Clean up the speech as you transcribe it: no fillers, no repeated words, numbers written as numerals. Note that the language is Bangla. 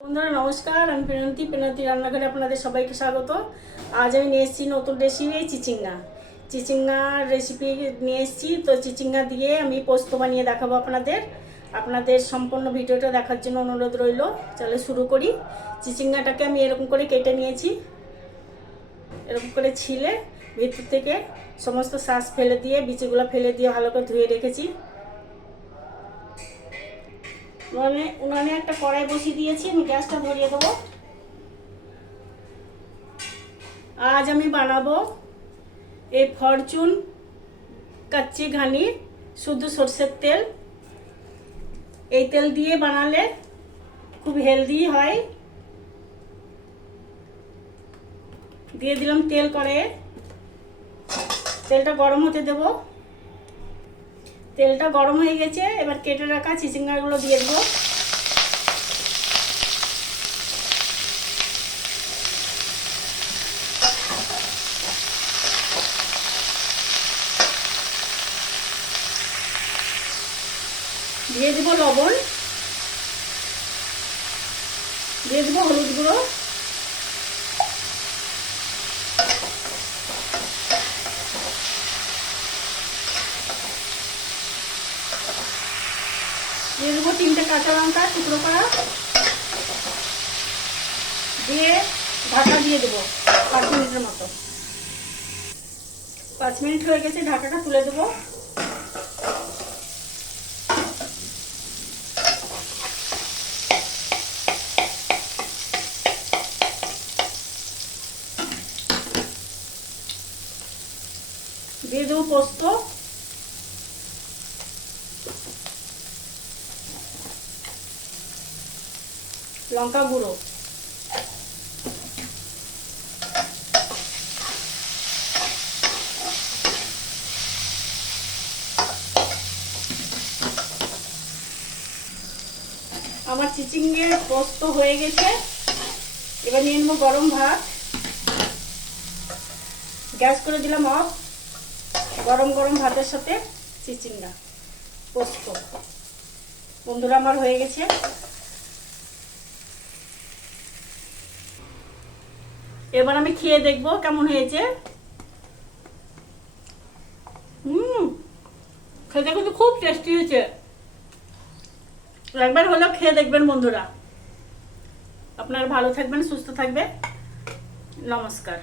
বন্ধুরা নমস্কার, আমি প্রেরন্তী রান্নাঘরে আপনাদের সবাইকে স্বাগত। আজ আমি নিয়ে এসেছি নতুন রেসিপি চিচিঙ্গার রেসিপি নিয়ে এসেছি। তো চিচিঙ্গা দিয়ে আমি পোস্ত বানিয়ে দেখাবো আপনাদের সম্পূর্ণ ভিডিওটা দেখার জন্য অনুরোধ রইল। চলে শুরু করি। চিচিঙ্গাটাকে আমি এরকম করে কেটে নিয়েছি, এরকম করে ছিলে ভিতর থেকে সমস্ত শ্বাস ফেলে দিয়ে বিচিগুলো ফেলে দিয়ে ভালো করে ধুয়ে রেখেছি। উনানে একটা কড়াই বসিয়ে দিয়েছি, আমি গ্যাসটা ধরিয়ে দেবো। আজ আমি বানাবো এই ফরচুন কাচ্চি ঘানি শুধু সরষের তেল। এই তেল দিয়ে বানালে খুব হেলদি হয়। দিয়ে দিলাম তেল কড়াইয়ে, তেলটা গরম হতে দেব। তেলটা গরম হয়ে গেছে, এবার কেটে রাখা চিচিঙ্গাগুলো দিয়ে দেবো। দিয়ে দেবো লবণ, দিয়ে দেবো হলুদ গুঁড়ো, দিয়ে দেবো 3টে কাঁচা লঙ্কা টুকরো করা, দিয়ে ঢাকা দিয়ে দেবো 5 মিনিটের মতো। 5 মিনিট হয়ে গেছে, ঢাকাটা তুলে দেবো। দিয়ে দেবো পোস্ত, লঙ্কা গুঁড়ো, আমার চিচিঙ্গের পোস্ত হয়ে গেছে। এবার নিয়ে নেবো গরম ভাত, গ্যাস করে দিলাম অফ। গরম গরম ভাতের সাথে চিচিঙ্গা পোস্ত বন্ধুরা আমার হয়ে গেছে। এবার আমি খেয়ে দেখবো কেমন হয়েছে। খেতে কিন্তু খুব টেস্টি হয়েছে। একবার হলেও খেয়ে দেখবেন বন্ধুরা। আপনারা ভালো থাকবেন, সুস্থ থাকবে। নমস্কার।